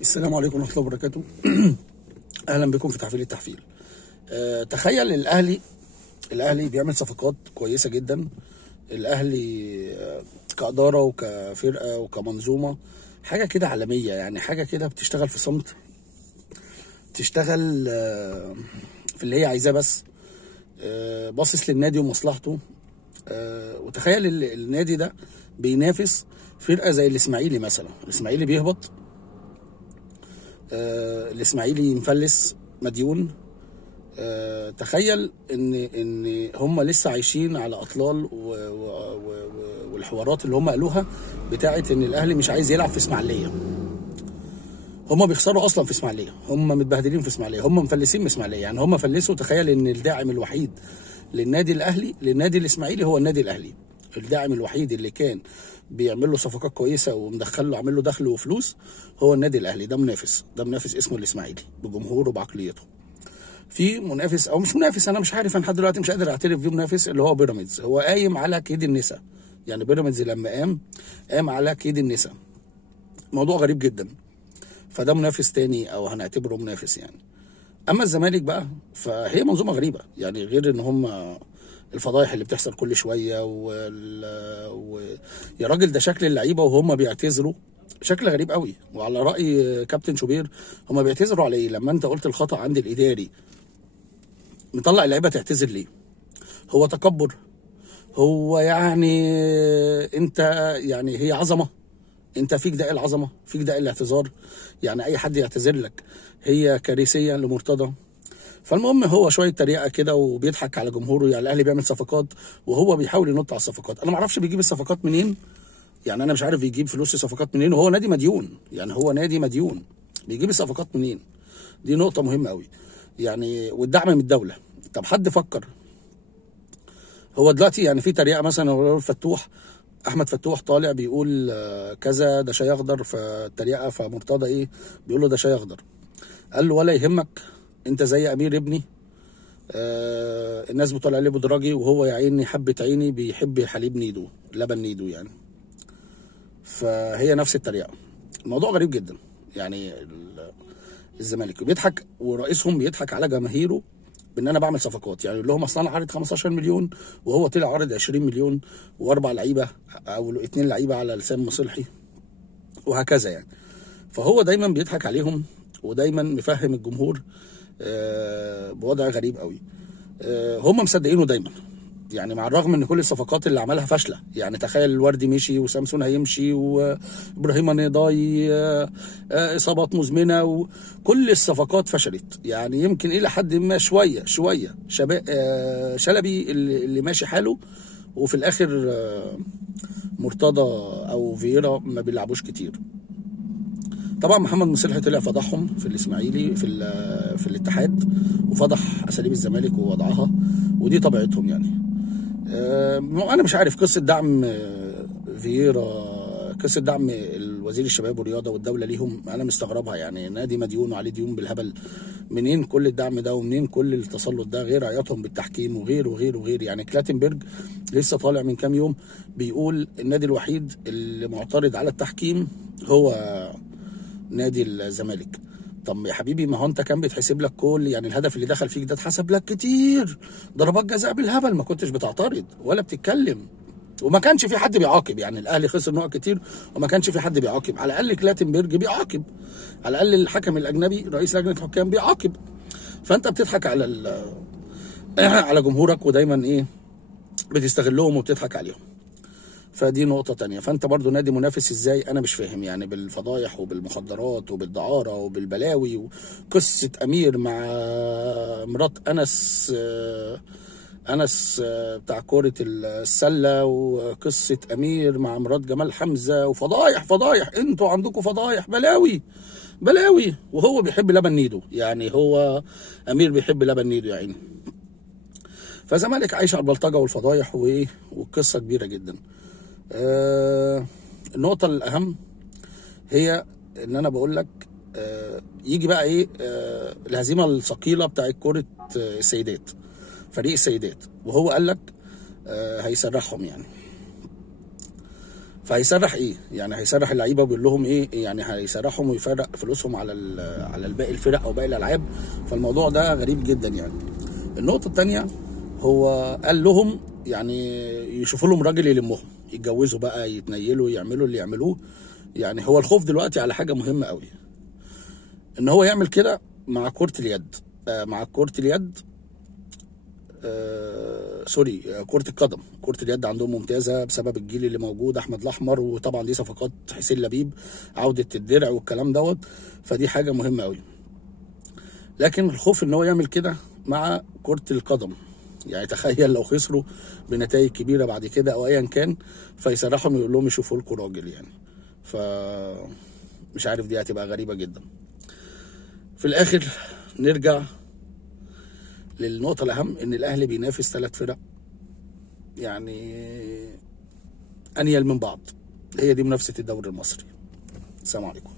السلام عليكم ورحمة الله وبركاته. أهلا بكم في تحفيل التحفيل. تخيل الأهلي بيعمل صفقات كويسة جدا. الأهلي كإدارة وكفرقة وكمنظومة حاجة كده عالمية، يعني حاجة كده بتشتغل في صمت، تشتغل في اللي هي عايزاه بس، باصص للنادي ومصلحته. وتخيل النادي ده بينافس فرقة زي الإسماعيلي مثلا. الإسماعيلي بيهبط، الاسماعيلي مفلس مديون. تخيل ان هم لسه عايشين على اطلال والحوارات اللي هم قالوها بتاعه ان الاهلي مش عايز يلعب في اسماعيليه. هم بيخسروا اصلا في اسماعيليه، هم متبهدلين في اسماعيليه، هم مفلسين من اسماعيليه، يعني هم فلسوا. تخيل ان الداعم الوحيد للنادي الاهلي، للنادي الاسماعيلي، هو النادي الاهلي. الداعم الوحيد اللي كان بيعمل له صفقات كويسه ومدخل له، عامل له دخل وفلوس، هو النادي الاهلي. ده منافس اسمه الاسماعيلي بجمهوره وبعقليته. في منافس او مش منافس، انا مش عارف، انا لحد دلوقتي مش قادر اعترف بيه منافس، اللي هو بيراميدز. هو قايم على كيد النسا، يعني بيراميدز لما قام على كيد النسا. موضوع غريب جدا. فده منافس تاني او هنعتبره منافس يعني. اما الزمالك بقى فهي منظومه غريبه، يعني غير ان هم الفضايح اللي بتحصل كل شويه يا راجل، ده شكل اللعيبه وهم بيعتذروا شكل غريب قوي. وعلى راي كابتن شوبير، هم بيعتذروا على ايه؟ لما انت قلت الخطا عند الاداري، مطلع اللعيبه تعتذر ليه؟ هو تكبر؟ هو يعني انت يعني هي عظمه؟ انت فيك داء العظمه، فيك داء الاعتذار، يعني اي حد يعتذر لك هي كارثيه لمرتضى. فالمهم هو شويه تريقه كده وبيضحك على جمهوره. يعني الاهلي بيعمل صفقات وهو بيحاول ينط على الصفقات. انا ما اعرفش بيجيب الصفقات منين، يعني انا مش عارف بيجيب فلوس الصفقات منين، وهو نادي مديون. يعني هو نادي مديون، بيجيب الصفقات منين؟ دي نقطه مهمه قوي يعني. والدعم من الدوله. طب حد فكر؟ هو دلوقتي يعني في تريقه مثلا، هو احمد فتوح طالع بيقول كذا، ده شاي اخضر، فالتريقه فمرتضى ايه بيقول له ده شاي اخضر. قال له ولا يهمك، انت زي امير ابني. الناس بتقول عليه بدراجي، وهو يا عيني حبه عيني بيحب حليب نيدو، لبن نيدو يعني. فهي نفس التريقه. الموضوع غريب جدا يعني. الزمالك بيضحك ورئيسهم بيضحك على جماهيره بان انا بعمل صفقات. يعني يقول لهم اصل انا عارض 15 مليون وهو طلع عارض 20 مليون واربع لعيبه او 2 لعيبه على لسان مصلحي وهكذا يعني. فهو دايما بيضحك عليهم ودايما مفهم الجمهور بوضع غريب قوي. هم مصدقينه دايما، يعني مع الرغم ان كل الصفقات اللي عملها فاشله. يعني تخيل الوردي مشي وسامسون هيمشي وابراهيم نضاي، اصابات مزمنه، وكل الصفقات فشلت. يعني يمكن الى حد ما شويه شلبي اللي ماشي حاله، وفي الاخر مرتضى او فييرا ما بيلعبوش كتير. طبعا محمد مصلحي طلع فضحهم في الاسماعيلي في الاتحاد، وفضح اساليب الزمالك ووضعها، ودي طبيعتهم يعني. انا مش عارف قصه دعم فييرا، قصه دعم الوزير الشباب والرياضه والدوله ليهم، انا مستغربها. يعني نادي مديون وعليه ديون بالهبل، منين كل الدعم ده ومنين كل التسلط ده؟ غير عياطهم بالتحكيم وغير وغير وغير. يعني كلاتنبرج لسه طالع من كام يوم بيقول النادي الوحيد اللي معترض على التحكيم هو نادي الزمالك. طب يا حبيبي، ما هو انت كان بيتحسب لك كل، يعني الهدف اللي دخل فيك ده اتحسب لك كتير ضربات جزاء بالهبل، ما كنتش بتعترض ولا بتتكلم، وما كانش في حد بيعاقب. يعني الاهلي خسر نقط كتير وما كانش في حد بيعاقب. على الاقل كلاتنبرج بيعاقب، على الاقل الحكم الاجنبي رئيس لجنه الحكام بيعاقب. فانت بتضحك على على جمهورك، ودايما ايه بتستغلهم وبتضحك عليهم. فدي نقطة تانية. فأنت برضو نادي منافس إزاي؟ أنا مش فاهم. يعني بالفضايح وبالمخدرات وبالدعارة وبالبلاوي، وقصة أمير مع مرات أنس بتاع كرة السلة، وقصة أمير مع مرات جمال حمزة، وفضايح. أنتوا عندكم فضايح، بلاوي. وهو بيحب لبن نيدو، يعني هو أمير بيحب لبن نيدو يا عيني. فزمالك عايش على البلطجة والفضايح وقصة كبيرة جدا. النقطة الأهم هي إن أنا بقول لك يجي بقى إيه الهزيمة الثقيلة بتاعت كرة السيدات، فريق السيدات، وهو قال لك هيسرحهم يعني. فهيسرح ايه يعني؟ هيسرح اللعيبه وبيقول لهم ايه يعني؟ هيسرحهم ويفرق فلوسهم على على باقي الفرق او باقي الالعاب. فالموضوع ده غريب جدا يعني. النقطه الثانيه، هو قال لهم يعني يشوفوا لهم راجل يلمهم، يتجوزوا بقى، يتنيلوا، يعملوا اللي يعملوه. يعني هو الخوف دلوقتي على حاجه مهمه قوي، ان هو يعمل كده مع كرة اليد. مع كرة اليد، سوري، كرة القدم. كرة اليد عندهم ممتازة بسبب الجيل اللي موجود، أحمد الأحمر، وطبعا دي صفقات حسين لبيب، عودة الدرع والكلام دوت. فدي حاجة مهمة أوي. لكن الخوف إن هو يعمل كده مع كرة القدم. يعني تخيل لو خسروا بنتائج كبيرة بعد كده أو أيا كان، فيسرحهم يقول لهم يشوفوا لكم راجل يعني. ف مش عارف، دي هتبقى غريبة جدا. في الآخر نرجع للنقطة الأهم، إن الأهلي بينافس 3 فرق يعني أنيل من بعض. هي دي منافسة الدوري المصري. السلام عليكم.